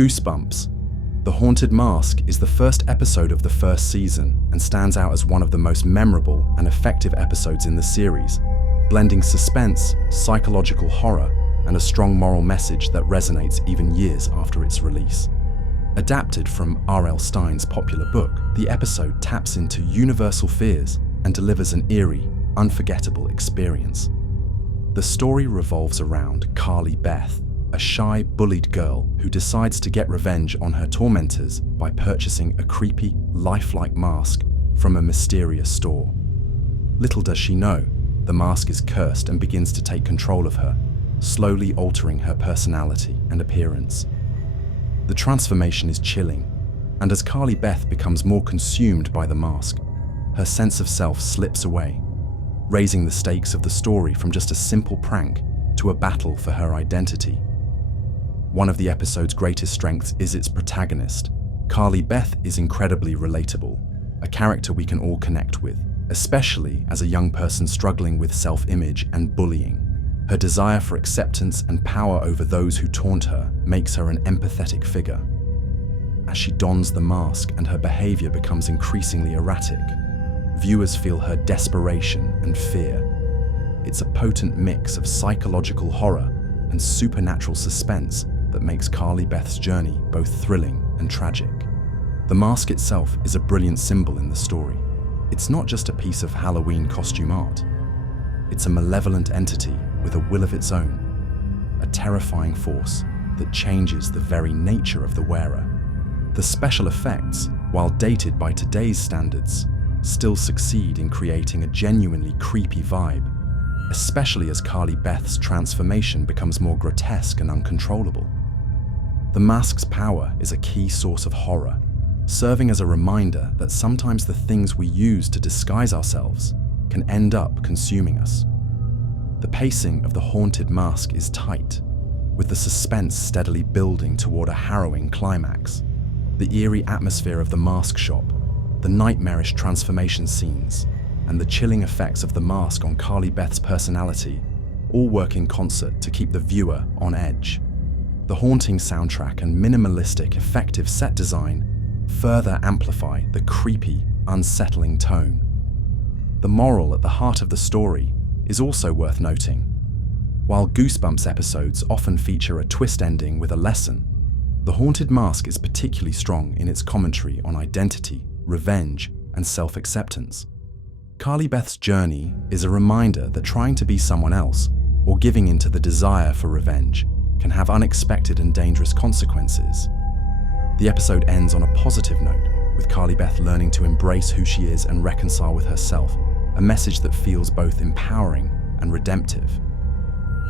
Goosebumps. The Haunted Mask is the first episode of the first season and stands out as one of the most memorable and effective episodes in the series, blending suspense, psychological horror, and a strong moral message that resonates even years after its release. Adapted from R.L. Stine's popular book, the episode taps into universal fears and delivers an eerie, unforgettable experience. The story revolves around Carly Beth, a shy, bullied girl who decides to get revenge on her tormentors by purchasing a creepy, lifelike mask from a mysterious store. Little does she know, the mask is cursed and begins to take control of her, slowly altering her personality and appearance. The transformation is chilling, and as Carly Beth becomes more consumed by the mask, her sense of self slips away, raising the stakes of the story from just a simple prank to a battle for her identity. One of the episode's greatest strengths is its protagonist. Carly Beth is incredibly relatable, a character we can all connect with, especially as a young person struggling with self-image and bullying. Her desire for acceptance and power over those who taunt her makes her an empathetic figure. As she dons the mask and her behavior becomes increasingly erratic, viewers feel her desperation and fear. It's a potent mix of psychological horror and supernatural suspense that makes Carly Beth's journey both thrilling and tragic. The mask itself is a brilliant symbol in the story. It's not just a piece of Halloween costume art. It's a malevolent entity with a will of its own, a terrifying force that changes the very nature of the wearer. The special effects, while dated by today's standards, still succeed in creating a genuinely creepy vibe, especially as Carly Beth's transformation becomes more grotesque and uncontrollable. The mask's power is a key source of horror, serving as a reminder that sometimes the things we use to disguise ourselves can end up consuming us. The pacing of The Haunted Mask is tight, with the suspense steadily building toward a harrowing climax. The eerie atmosphere of the mask shop, the nightmarish transformation scenes, and the chilling effects of the mask on Carly Beth's personality all work in concert to keep the viewer on edge. The haunting soundtrack and minimalistic, effective set design further amplify the creepy, unsettling tone. The moral at the heart of the story is also worth noting. While Goosebumps episodes often feature a twist ending with a lesson, The Haunted Mask is particularly strong in its commentary on identity, revenge, and self-acceptance. Carly Beth's journey is a reminder that trying to be someone else or giving into the desire for revenge can have unexpected and dangerous consequences. The episode ends on a positive note, with Carly Beth learning to embrace who she is and reconcile with herself, a message that feels both empowering and redemptive.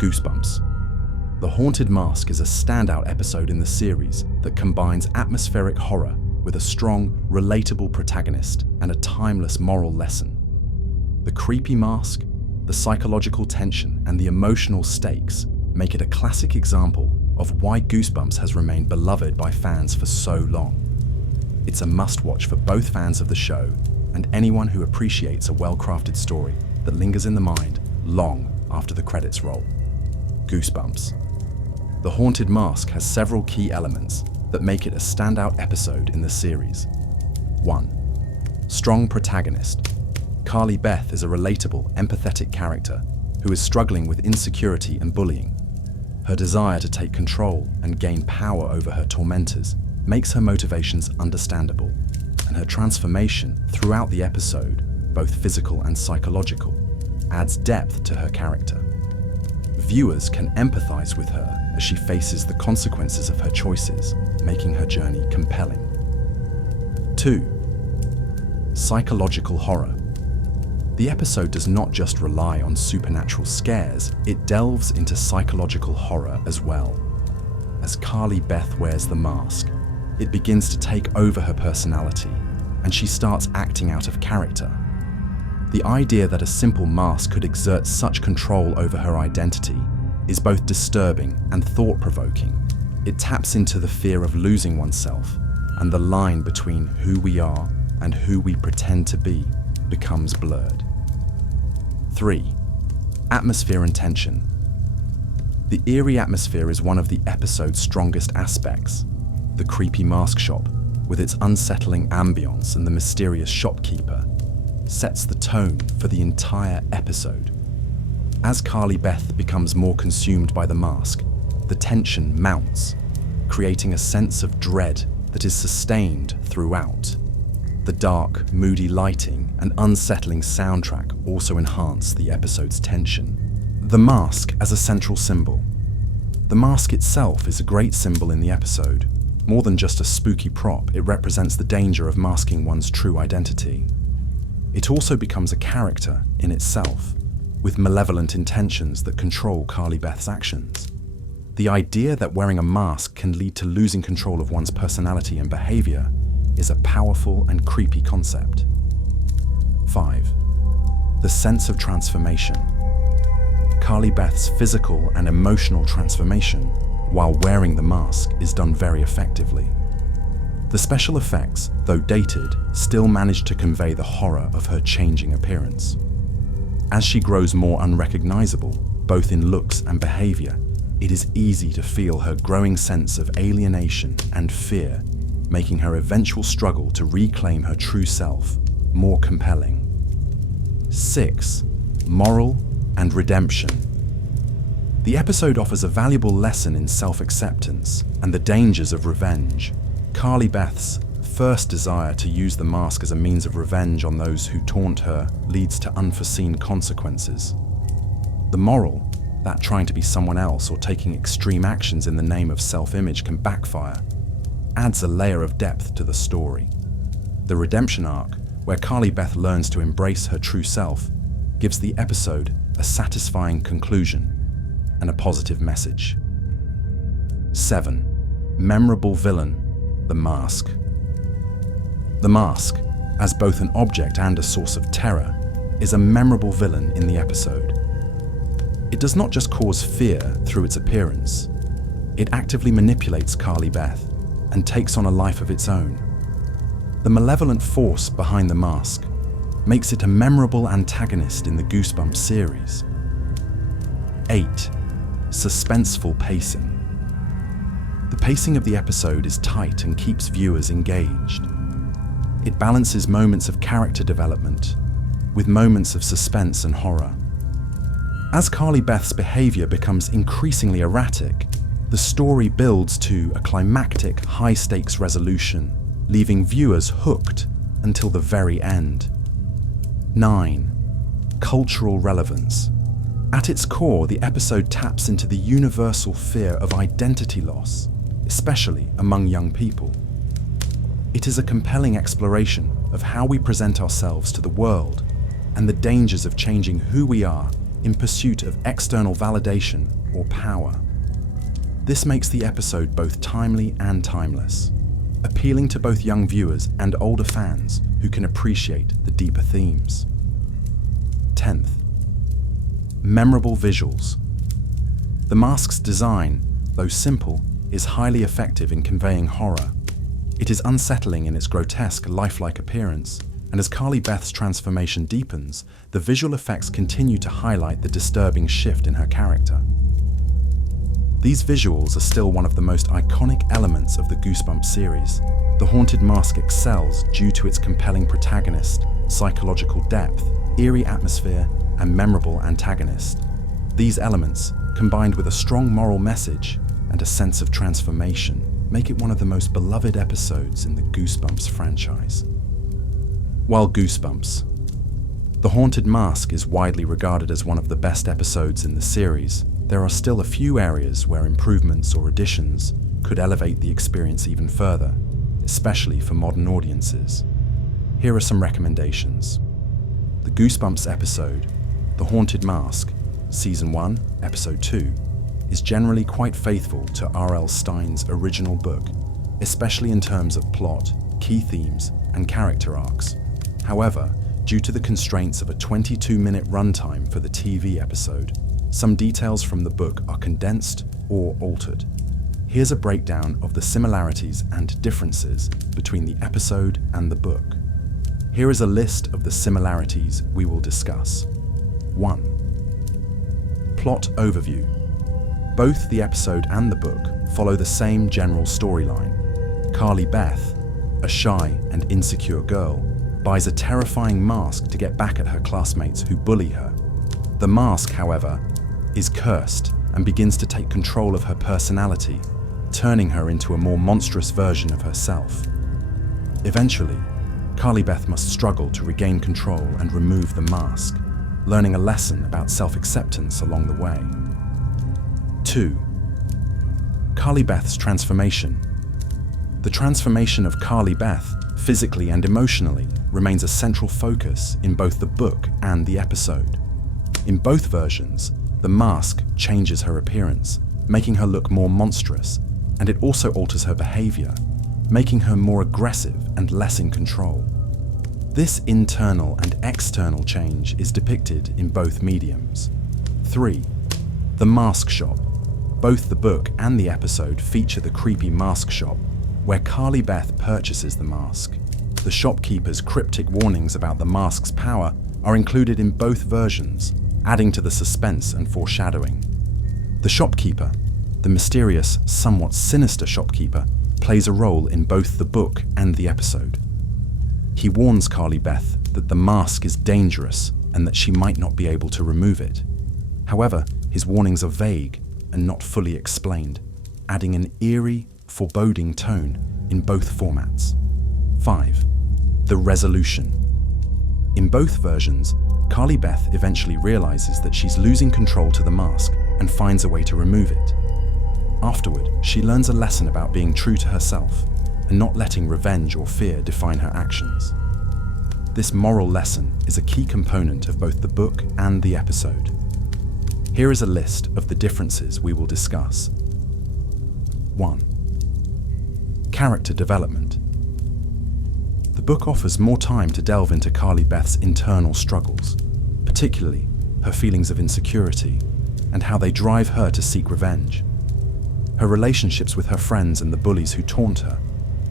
Goosebumps. The Haunted Mask is a standout episode in the series that combines atmospheric horror with a strong, relatable protagonist and a timeless moral lesson. The creepy mask, the psychological tension, and the emotional stakes make it a classic example of why Goosebumps has remained beloved by fans for so long. It's a must-watch for both fans of the show and anyone who appreciates a well-crafted story that lingers in the mind long after the credits roll. Goosebumps. The Haunted Mask has several key elements that make it a standout episode in the series. 1. Strong protagonist. Carly Beth is a relatable, empathetic character who is struggling with insecurity and bullying. Her desire to take control and gain power over her tormentors makes her motivations understandable, and her transformation throughout the episode, both physical and psychological, adds depth to her character. Viewers can empathize with her as she faces the consequences of her choices, making her journey compelling. 2. Psychological horror. The episode does not just rely on supernatural scares, it delves into psychological horror as well. As Carly Beth wears the mask, it begins to take over her personality, and she starts acting out of character. The idea that a simple mask could exert such control over her identity is both disturbing and thought-provoking. It taps into the fear of losing oneself, and the line between who we are and who we pretend to be becomes blurred. 3. Atmosphere and tension. The eerie atmosphere is one of the episode's strongest aspects. the creepy mask shop, with its unsettling ambience and the mysterious shopkeeper, sets the tone for the entire episode. As Carly Beth becomes more consumed by the mask, the tension mounts, creating a sense of dread that is sustained throughout. The dark, moody lighting and unsettling soundtrack also enhance the episode's tension. The mask as a central symbol. The mask itself is a great symbol in the episode. More than just a spooky prop, it represents the danger of masking one's true identity. It also becomes a character in itself, with malevolent intentions that control Carly Beth's actions. The idea that wearing a mask can lead to losing control of one's personality and behavior is a powerful and creepy concept. 5. The sense of transformation. Carly Beth's physical and emotional transformation while wearing the mask is done very effectively. The special effects, though dated, still manage to convey the horror of her changing appearance. As she grows more unrecognizable, both in looks and behavior, it is easy to feel her growing sense of alienation and fear, making her eventual struggle to reclaim her true self more compelling. 6. Moral and redemption. The episode offers a valuable lesson in self-acceptance and the dangers of revenge. Carly Beth's first desire to use the mask as a means of revenge on those who taunt her leads to unforeseen consequences. The moral, that trying to be someone else or taking extreme actions in the name of self-image can backfire, adds a layer of depth to the story. The redemption arc, where Carly Beth learns to embrace her true self, gives the episode a satisfying conclusion and a positive message. 7. Memorable villain, the mask. The mask, as both an object and a source of terror, is a memorable villain in the episode. It does not just cause fear through its appearance, it actively manipulates Carly Beth and takes on a life of its own. The malevolent force behind the mask makes it a memorable antagonist in the Goosebumps series. 8. Suspenseful pacing. The pacing of the episode is tight and keeps viewers engaged. It balances moments of character development with moments of suspense and horror. As Carly Beth's behavior becomes increasingly erratic, the story builds to a climactic, high-stakes resolution, leaving viewers hooked until the very end. 9. Cultural relevance. At its core, the episode taps into the universal fear of identity loss, especially among young people. It is a compelling exploration of how we present ourselves to the world and the dangers of changing who we are in pursuit of external validation or power. This makes the episode both timely and timeless, appealing to both young viewers and older fans who can appreciate the deeper themes. 10th. Memorable visuals. The mask's design, though simple, is highly effective in conveying horror. It is unsettling in its grotesque, lifelike appearance, and as Carly Beth's transformation deepens, the visual effects continue to highlight the disturbing shift in her character. These visuals are still one of the most iconic elements of the Goosebumps series. The Haunted Mask excels due to its compelling protagonist, psychological depth, eerie atmosphere, and memorable antagonist. These elements, combined with a strong moral message and a sense of transformation, make it one of the most beloved episodes in the Goosebumps franchise. While Goosebumps, The Haunted Mask is widely regarded as one of the best episodes in the series, there are still a few areas where improvements or additions could elevate the experience even further, especially for modern audiences. Here are some recommendations. The Goosebumps episode, The Haunted Mask, Season 1, Episode 2, is generally quite faithful to R.L. Stine's original book, especially in terms of plot, key themes, and character arcs. However, due to the constraints of a 22-minute runtime for the TV episode, some details from the book are condensed or altered. Here's a breakdown of the similarities and differences between the episode and the book. Here is a list of the similarities we will discuss. 1. Plot overview. Both the episode and the book follow the same general storyline. Carly Beth, a shy and insecure girl, buys a terrifying mask to get back at her classmates who bully her. The mask, however, is cursed and begins to take control of her personality, turning her into a more monstrous version of herself. Eventually, Carly Beth must struggle to regain control and remove the mask, learning a lesson about self-acceptance along the way. 2. Carly Beth's transformation. The transformation of Carly Beth, physically and emotionally, remains a central focus in both the book and the episode. In both versions, the mask changes her appearance, making her look more monstrous, and it also alters her behavior, making her more aggressive and less in control. This internal and external change is depicted in both mediums. 3. The Mask Shop. Both the book and the episode feature the creepy mask shop, where Carly Beth purchases the mask. The shopkeeper's cryptic warnings about the mask's power are included in both versions, adding to the suspense and foreshadowing. The shopkeeper, the mysterious, somewhat sinister shopkeeper, plays a role in both the book and the episode. He warns Carly Beth that the mask is dangerous and that she might not be able to remove it. However, his warnings are vague and not fully explained, adding an eerie, foreboding tone in both formats. 5. The Resolution. In both versions, Carly Beth eventually realizes that she's losing control to the mask and finds a way to remove it. Afterward, she learns a lesson about being true to herself and not letting revenge or fear define her actions. This moral lesson is a key component of both the book and the episode. Here is a list of the differences we will discuss. 1. Character development. The book offers more time to delve into Carly Beth's internal struggles, particularly her feelings of insecurity and how they drive her to seek revenge. Her relationships with her friends and the bullies who taunt her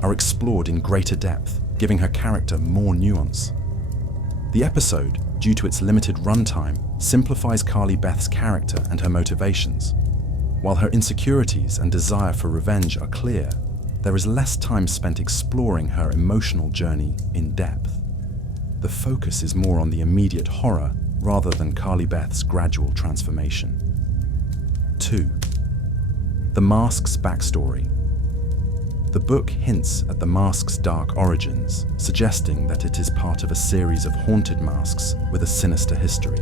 are explored in greater depth, giving her character more nuance. The episode, due to its limited runtime, simplifies Carly Beth's character and her motivations. While her insecurities and desire for revenge are clear, there is less time spent exploring her emotional journey in depth. The focus is more on the immediate horror rather than Carly Beth's gradual transformation. 2. The mask's backstory. The book hints at the mask's dark origins, suggesting that it is part of a series of haunted masks with a sinister history.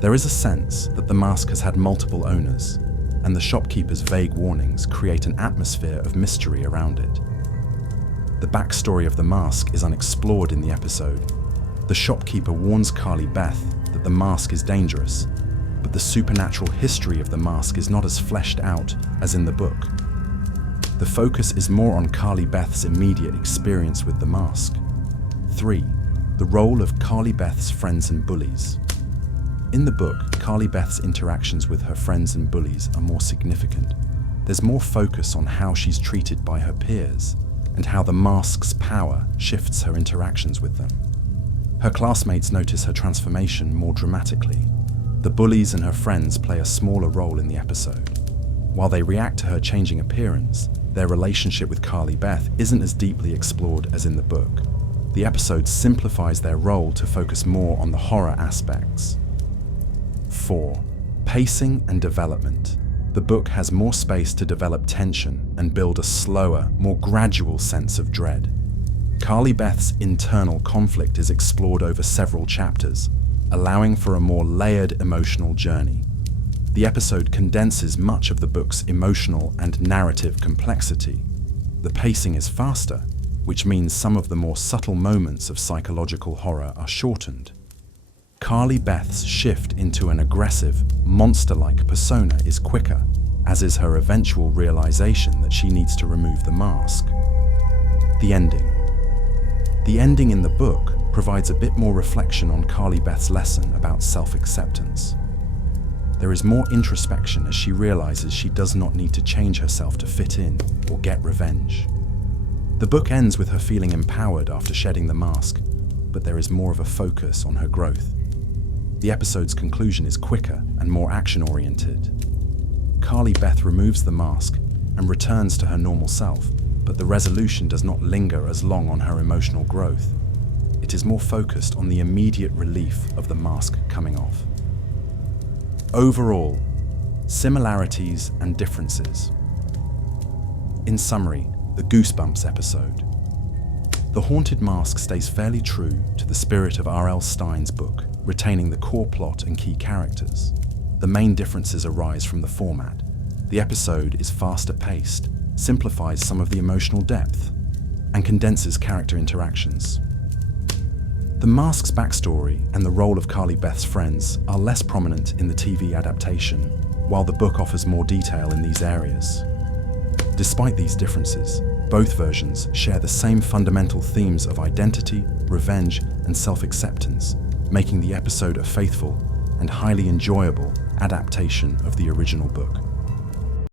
There is a sense that the mask has had multiple owners, and the shopkeeper's vague warnings create an atmosphere of mystery around it. The backstory of the mask is unexplored in the episode. The shopkeeper warns Carly Beth that the mask is dangerous, but the supernatural history of the mask is not as fleshed out as in the book. The focus is more on Carly Beth's immediate experience with the mask. 3. The role of Carly Beth's friends and bullies. In the book, Carly Beth's interactions with her friends and bullies are more significant. There's more focus on how she's treated by her peers and how the mask's power shifts her interactions with them. Her classmates notice her transformation more dramatically. The bullies and her friends play a smaller role in the episode. While they react to her changing appearance, their relationship with Carly Beth isn't as deeply explored as in the book. The episode simplifies their role to focus more on the horror aspects. 4. Pacing and development. The book has more space to develop tension and build a slower, more gradual sense of dread. Carly Beth's internal conflict is explored over several chapters, allowing for a more layered emotional journey. The episode condenses much of the book's emotional and narrative complexity. The pacing is faster, which means some of the more subtle moments of psychological horror are shortened. Carly Beth's shift into an aggressive, monster-like persona is quicker, as is her eventual realization that she needs to remove the mask. The ending. The ending in the book provides a bit more reflection on Carly Beth's lesson about self-acceptance. There is more introspection as she realizes she does not need to change herself to fit in or get revenge. The book ends with her feeling empowered after shedding the mask, but there is more of a focus on her growth. The episode's conclusion is quicker and more action-oriented. Carly Beth removes the mask and returns to her normal self, but the resolution does not linger as long on her emotional growth. It is more focused on the immediate relief of the mask coming off. Overall, similarities and differences. In summary, the Goosebumps episode. The Haunted Mask stays fairly true to the spirit of R.L. Stine's book, retaining the core plot and key characters. The main differences arise from the format. The episode is faster paced, simplifies some of the emotional depth, and condenses character interactions. The mask's backstory and the role of Carly Beth's friends are less prominent in the TV adaptation, while the book offers more detail in these areas. Despite these differences, both versions share the same fundamental themes of identity, revenge, and self-acceptance, making the episode a faithful and highly enjoyable adaptation of the original book.